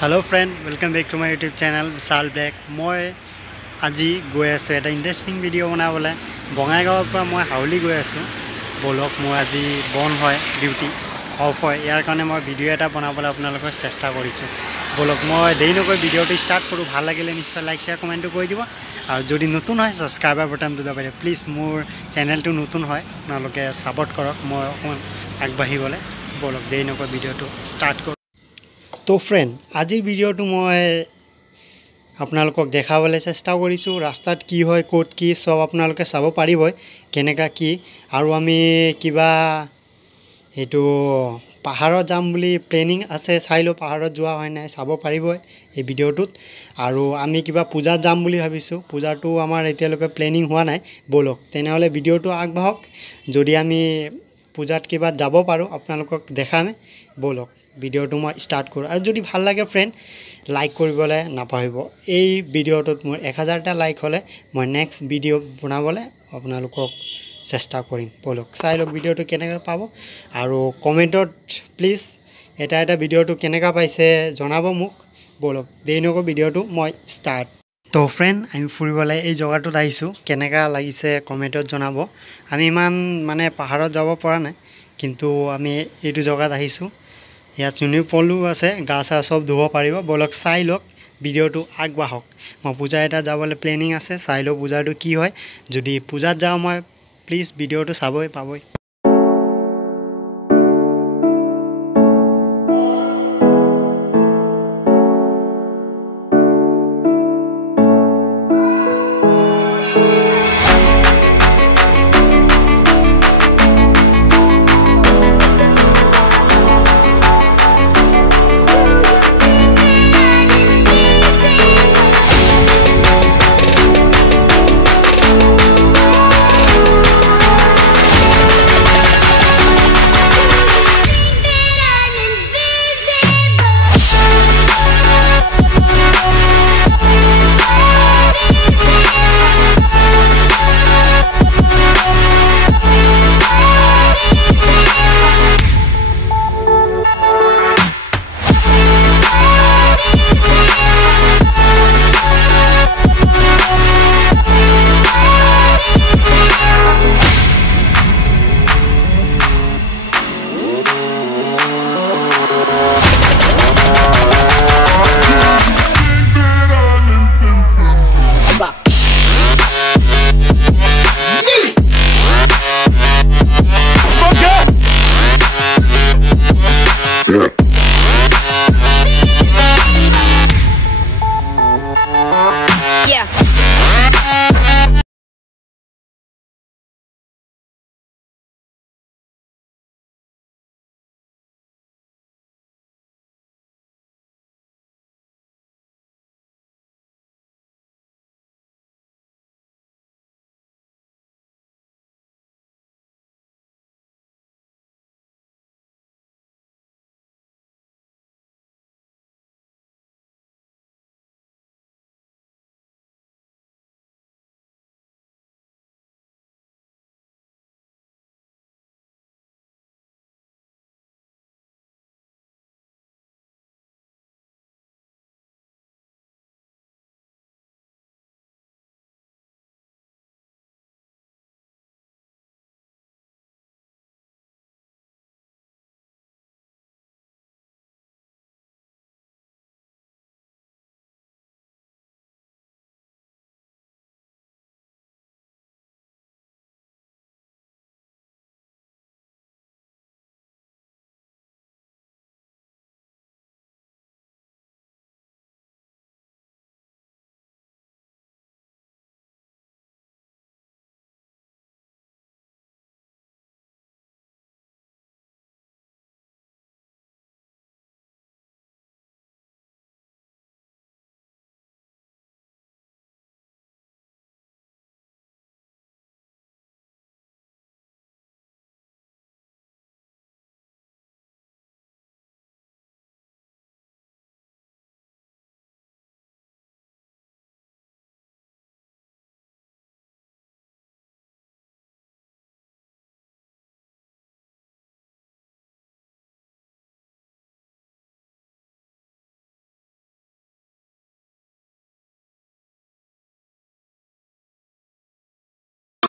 Hello friend, welcome back to my YouTube channel Vishal Black. মই আজি গৈ আছো এটা ইন্টারেস্টিং ভিডিও বনাবলে বঙাইগাঁৱৰ পৰা মই হাউলি গৈ আছো বলক মই আজি বন হয় ডিউটি অফ হয় ইয়াৰ কাৰণে মই ভিডিও এটা বনাবলে আপোনালোকৰ চেষ্টা কৰিছো বলক মই দেৰি নকৈ ভিডিওটো ষ্টাৰ্ট কৰো ভাল লাগিলে নিশ্চয় লাইক শেয়াৰ কমেন্ট কৰি দিব আৰু যদি নতুন হয় সাবস্ক্ৰাইবাৰ বাটনটো দবাই প্লিজ মোৰ চেনেলটো নতুন হয় আপোনালোকে সাপোৰ্ট কৰক মই অকমান আগবাঢ়িবলে বলক দেৰি নকৈ ভিডিওটো ষ্টাৰ্ট কৰো তো ফ্ৰেন্ড আজিৰ ভিডিওটো মই আপোনালোকক দেখাবলৈ চেষ্টা কৰিছো ৰাস্তাত কি হয় কোড কি সব আপোনালোকে চাব পাৰিবই কেনেকা কি আৰু আমি কিবা এটো পাহাৰত যাম বুলি প্লেনিং আছে চাইলো পাহাৰত যোৱা হয় নাই চাব পাৰিবই এই ভিডিওটোত আৰু আমি কিবা পূজা যাম বুলি ভাবিছো পূজাটো আমাৰ এতিয়ালৈকে প্লেনিং হোৱা নাই বলক তেনেহলে ভিডিওটো আগবাঢ়ক যদি আমি পূজাত কিবা যাব পাৰো আপোনালোকক দেখাম বলক ভিডিওটো মই স্টাৰ্ট কৰো আৰু যদি ভাল লাগে ফ্ৰেন্ড লাইক কৰিবলে নাপাহৰিব এই ভিডিওটোত মোৰ 1000 টা লাইক হলে মই নেক্সট ভিডিও বনাবলে আপোনালোকক চেষ্টা কৰিম বলক চাই লওক ভিডিওটো কেনেকা পাব আৰু কমেন্টত প্লিজ এটা ভিডিওটো কেনেকা পাইছে জনাব মোক বলক দেইনকো ভিডিওটো মই স্টাৰ্ট তো ফ্ৰেন্ড আমি ফুৰিবলে এই জায়গাটোত আহিছো কেনেকা লাগিছে কমেন্টত জনাব আমি ইমান মানে পাহাৰত যাব পৰা নাই কিন্তু আমি এইটো জায়গাত আহিছো ইয়াত সুইমিং পুলো আছে গাছা সব ধুব পাৰিব বলক চাই লওক ভিডিওটো আগবাঢ়ক মই পূজা এটা যাবলৈ প্লেনিং আছে চাই লওক পূজাটো কি হয় যদি পূজাত যাও মই প্লিজ ভিডিওটো চাবই পাবই